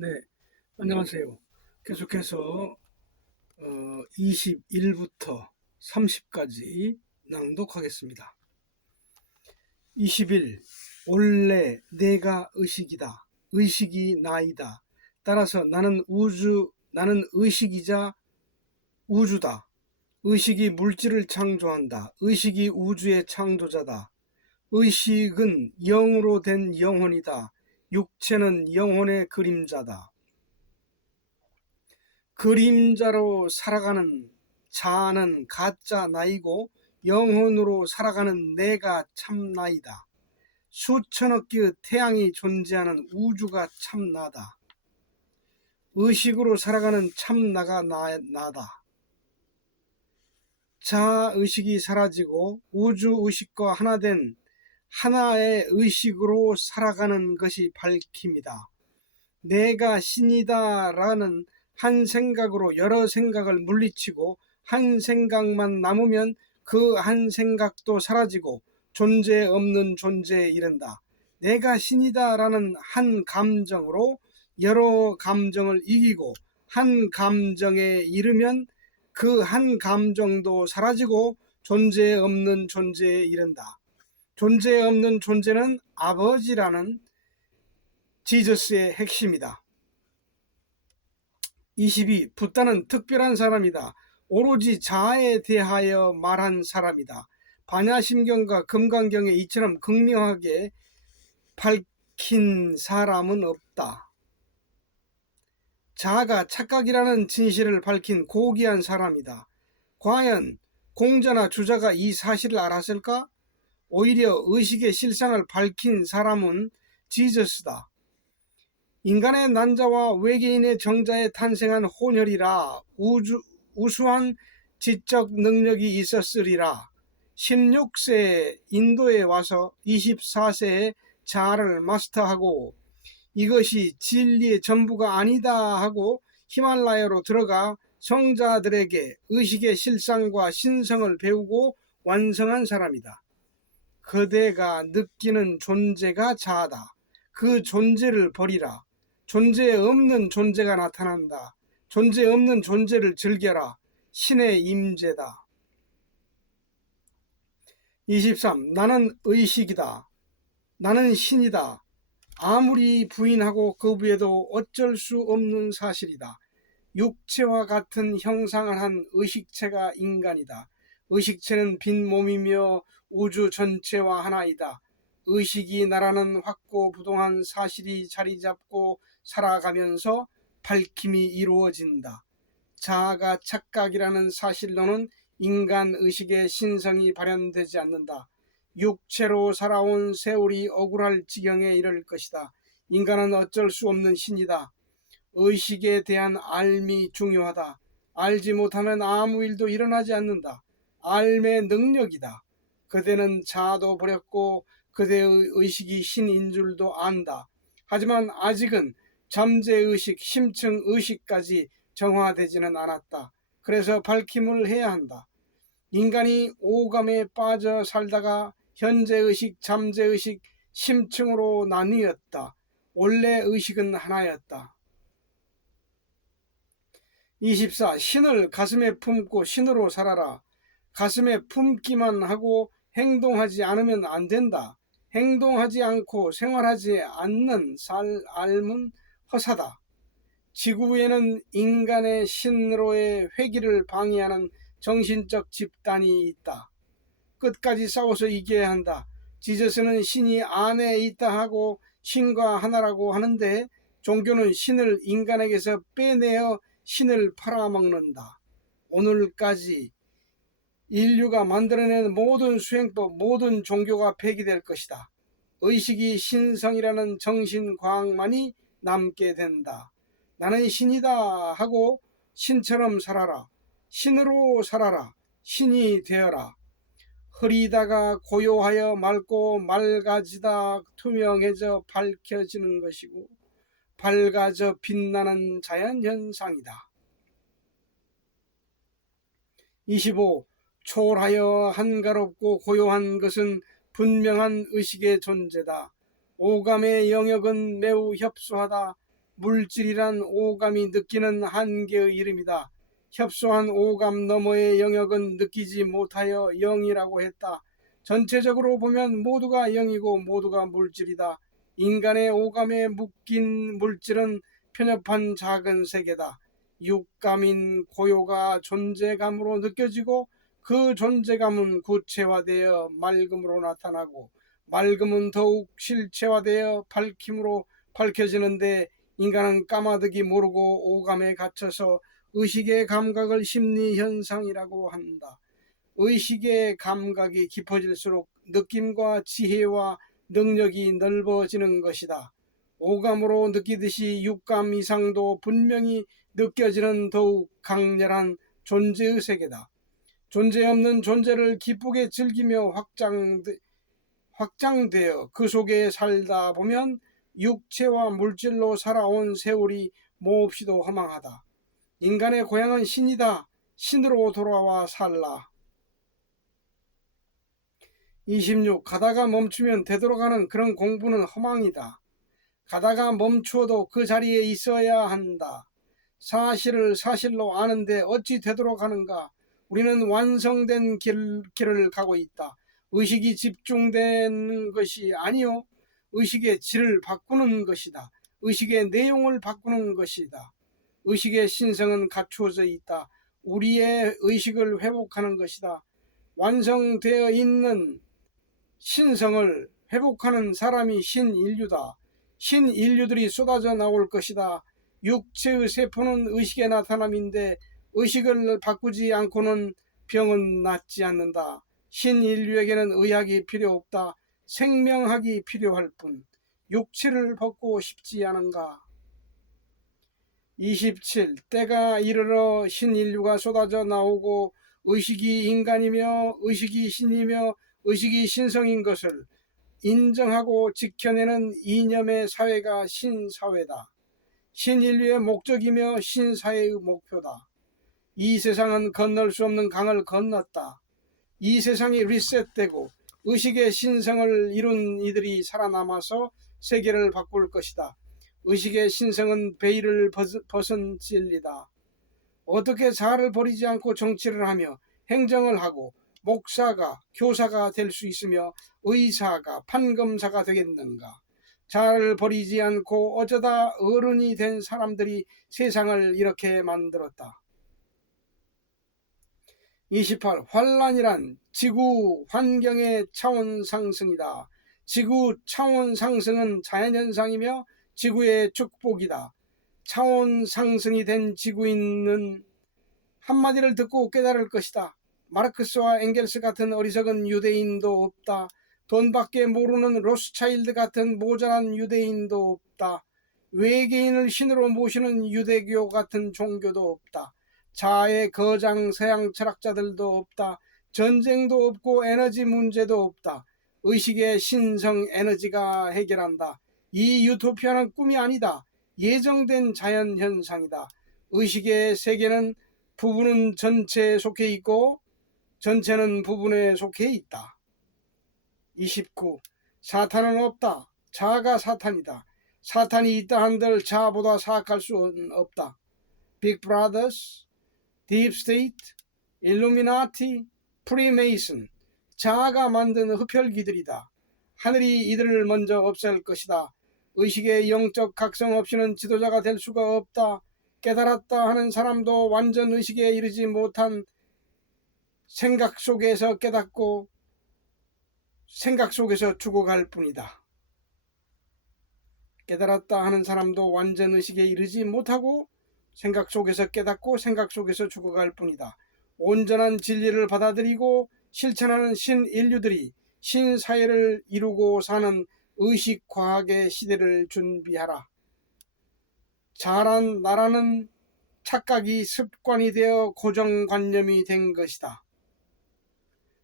네, 안녕하세요. 계속해서 어, 21부터 30까지 낭독하겠습니다. 21. 원래 내가 의식이다. 의식이 나이다. 따라서 나는 우주, 나는 의식이자 우주다. 의식이 물질을 창조한다. 의식이 우주의 창조자다. 의식은 영으로 된 영혼이다. 육체는 영혼의 그림자다. 그림자로 살아가는 자아는 가짜 나이고 영혼으로 살아가는 내가 참 나이다. 수천억 개의 태양이 존재하는 우주가 참 나다. 의식으로 살아가는 참 나가 나, 나다. 자아 의식이 사라지고 우주 의식과 하나 된 하나의 의식으로 살아가는 것이 밝힘이다. 내가 신이다 라는 한 생각으로 여러 생각을 물리치고 한 생각만 남으면 그 한 생각도 사라지고 존재 없는 존재에 이른다. 내가 신이다 라는 한 감정으로 여러 감정을 이기고 한 감정에 이르면 그 한 감정도 사라지고 존재 없는 존재에 이른다. 존재 없는 존재는 아버지라는 지저스의 핵심이다. 22. 붓다는 특별한 사람이다. 오로지 자아에 대하여 말한 사람이다. 반야심경과 금강경에 이처럼 극명하게 밝힌 사람은 없다. 자아가 착각이라는 진실을 밝힌 고귀한 사람이다. 과연 공자나 주자가 이 사실을 알았을까? 오히려 의식의 실상을 밝힌 사람은 지저스다. 인간의 난자와 외계인의 정자에 탄생한 혼혈이라 우주, 우수한 지적 능력이 있었으리라. 16세 인도에 와서 24세에 자아를 마스터하고 이것이 진리의 전부가 아니다 하고 히말라야로 들어가 성자들에게 의식의 실상과 신성을 배우고 완성한 사람이다. 그대가 느끼는 존재가 자아다. 그 존재를 버리라. 존재 없는 존재가 나타난다. 존재 없는 존재를 즐겨라. 신의 임재다. 23. 나는 의식이다. 나는 신이다. 아무리 부인하고 거부해도 어쩔 수 없는 사실이다. 육체와 같은 형상을 한 의식체가 인간이다. 의식체는 빈 몸이며 우주 전체와 하나이다. 의식이 나라는 확고부동한 사실이 자리 잡고 살아가면서 밝힘이 이루어진다. 자아가 착각이라는 사실로는 인간 의식의 신성이 발현되지 않는다. 육체로 살아온 세월이 억울할 지경에 이를 것이다. 인간은 어쩔 수 없는 신이다. 의식에 대한 알미 중요하다. 알지 못하면 아무 일도 일어나지 않는다. 알의 능력이다. 그대는 자아도 버렸고 그대의 의식이 신인 줄도 안다. 하지만 아직은 잠재의식, 심층 의식까지 정화되지는 않았다. 그래서 밝힘을 해야 한다. 인간이 오감에 빠져 살다가 현재의식, 잠재의식, 심층으로 나뉘었다. 원래 의식은 하나였다. 24. 신을 가슴에 품고 신으로 살아라. 가슴에 품기만 하고 행동하지 않으면 안 된다. 행동하지 않고 생활하지 않는 삶은 허사다. 지구에는 인간의 신으로의 회기를 방해하는 정신적 집단이 있다. 끝까지 싸워서 이겨야 한다. 지저스는 신이 안에 있다 하고 신과 하나라고 하는데 종교는 신을 인간에게서 빼내어 신을 팔아먹는다. 오늘까지 인류가 만들어낸 모든 수행법, 모든 종교가 폐기될 것이다. 의식이 신성이라는 정신과학만이 남게 된다. 나는 신이다 하고 신처럼 살아라. 신으로 살아라. 신이 되어라. 흐리다가 고요하여 맑고 맑아지다 투명해져 밝혀지는 것이고 밝아져 빛나는 자연현상이다. 25. 초월하여 한가롭고 고요한 것은 분명한 의식의 존재다. 오감의 영역은 매우 협소하다. 물질이란 오감이 느끼는 한계의 이름이다. 협소한 오감 너머의 영역은 느끼지 못하여 영이라고 했다. 전체적으로 보면 모두가 영이고 모두가 물질이다. 인간의 오감에 묶인 물질은 편협한 작은 세계다. 육감인 고요가 존재감으로 느껴지고 그 존재감은 구체화되어 맑음으로 나타나고 맑음은 더욱 실체화되어 밝힘으로 밝혀지는데 인간은 까마득이 모르고 오감에 갇혀서 의식의 감각을 심리 현상이라고 한다. 의식의 감각이 깊어질수록 느낌과 지혜와 능력이 넓어지는 것이다. 오감으로 느끼듯이 육감 이상도 분명히 느껴지는 더욱 강렬한 존재의 세계다. 존재 없는 존재를 기쁘게 즐기며 확장, 확장되어 그 속에 살다 보면 육체와 물질로 살아온 세월이 몹시도 허망하다. 인간의 고향은 신이다. 신으로 돌아와 살라. 26. 가다가 멈추면 되돌아가는 그런 공부는 허망이다. 가다가 멈추어도 그 자리에 있어야 한다. 사실을 사실로 아는데 어찌 되돌아가는가? 우리는 완성된 길, 길을 가고 있다. 의식이 집중된 것이 아니요. 의식의 질을 바꾸는 것이다. 의식의 내용을 바꾸는 것이다. 의식의 신성은 갖추어져 있다. 우리의 의식을 회복하는 것이다. 완성되어 있는 신성을 회복하는 사람이 신인류다. 신인류들이 쏟아져 나올 것이다. 육체의 세포는 의식의 나타남인데 의식을 바꾸지 않고는 병은 낫지 않는다. 신인류에게는 의학이 필요 없다. 생명학이 필요할 뿐. 육체를 벗고 싶지 않은가. 27. 때가 이르러 신인류가 쏟아져 나오고 의식이 인간이며 의식이 신이며 의식이 신성인 것을 인정하고 지켜내는 이념의 사회가 신사회다. 신인류의 목적이며 신사회의 목표다. 이 세상은 건널 수 없는 강을 건넜다. 이 세상이 리셋되고 의식의 신성을 이룬 이들이 살아남아서 세계를 바꿀 것이다. 의식의 신성은 베일을 벗은 진리다. 어떻게 자아를 버리지 않고 정치를 하며 행정을 하고 목사가 교사가 될 수 있으며 의사가 판검사가 되겠는가? 자아를 버리지 않고 어쩌다 어른이 된 사람들이 세상을 이렇게 만들었다. 28. 환란이란 지구 환경의 차원 상승이다. 지구 차원 상승은 자연현상이며 지구의 축복이다. 차원 상승이 된 지구인은 한마디를 듣고 깨달을 것이다. 마르크스와 앵겔스 같은 어리석은 유대인도 없다. 돈밖에 모르는 로스차일드 같은 모자란 유대인도 없다. 외계인을 신으로 모시는 유대교 같은 종교도 없다. 자아의 거장 서양 철학자들도 없다. 전쟁도 없고 에너지 문제도 없다. 의식의 신성 에너지가 해결한다. 이 유토피아는 꿈이 아니다. 예정된 자연 현상이다. 의식의 세계는 부분은 전체에 속해 있고 전체는 부분에 속해 있다. 29. 사탄은 없다. 자아가 사탄이다. 사탄이 있다 한들 자아보다 사악할 수는 없다. 빅브 딥 스테이트, 일루미나티, 프리메이슨, 자아가 만든 흡혈귀들이다. 하늘이 이들을 먼저 없앨 것이다. 의식의 영적 각성 없이는 지도자가 될 수가 없다. 깨달았다 하는 사람도 완전 의식에 이르지 못한 생각 속에서 깨닫고 생각 속에서 죽어갈 뿐이다. 깨달았다 하는 사람도 완전 의식에 이르지 못하고 생각 속에서 깨닫고 생각 속에서 죽어갈 뿐이다. 온전한 진리를 받아들이고 실천하는 신인류들이 신사회를 이루고 사는 의식과학의 시대를 준비하라. 잘한 나라는 착각이 습관이 되어 고정관념이 된 것이다.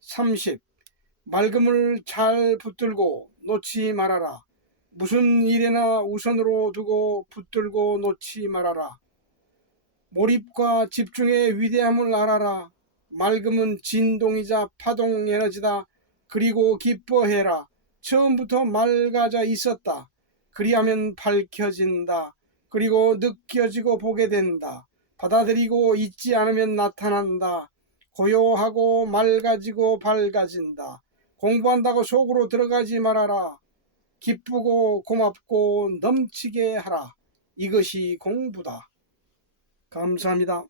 30. 맑음을 잘 붙들고 놓지 말아라. 무슨 일에나 우선으로 두고 붙들고 놓지 말아라. 몰입과 집중의 위대함을 알아라. 맑음은 진동이자 파동 에너지다. 그리고 기뻐해라. 처음부터 맑아져 있었다. 그리하면 밝혀진다. 그리고 느껴지고 보게 된다. 받아들이고 잊지 않으면 나타난다. 고요하고 맑아지고 밝아진다. 공부한다고 속으로 들어가지 말아라. 기쁘고 고맙고 넘치게 하라. 이것이 공부다. 감사합니다.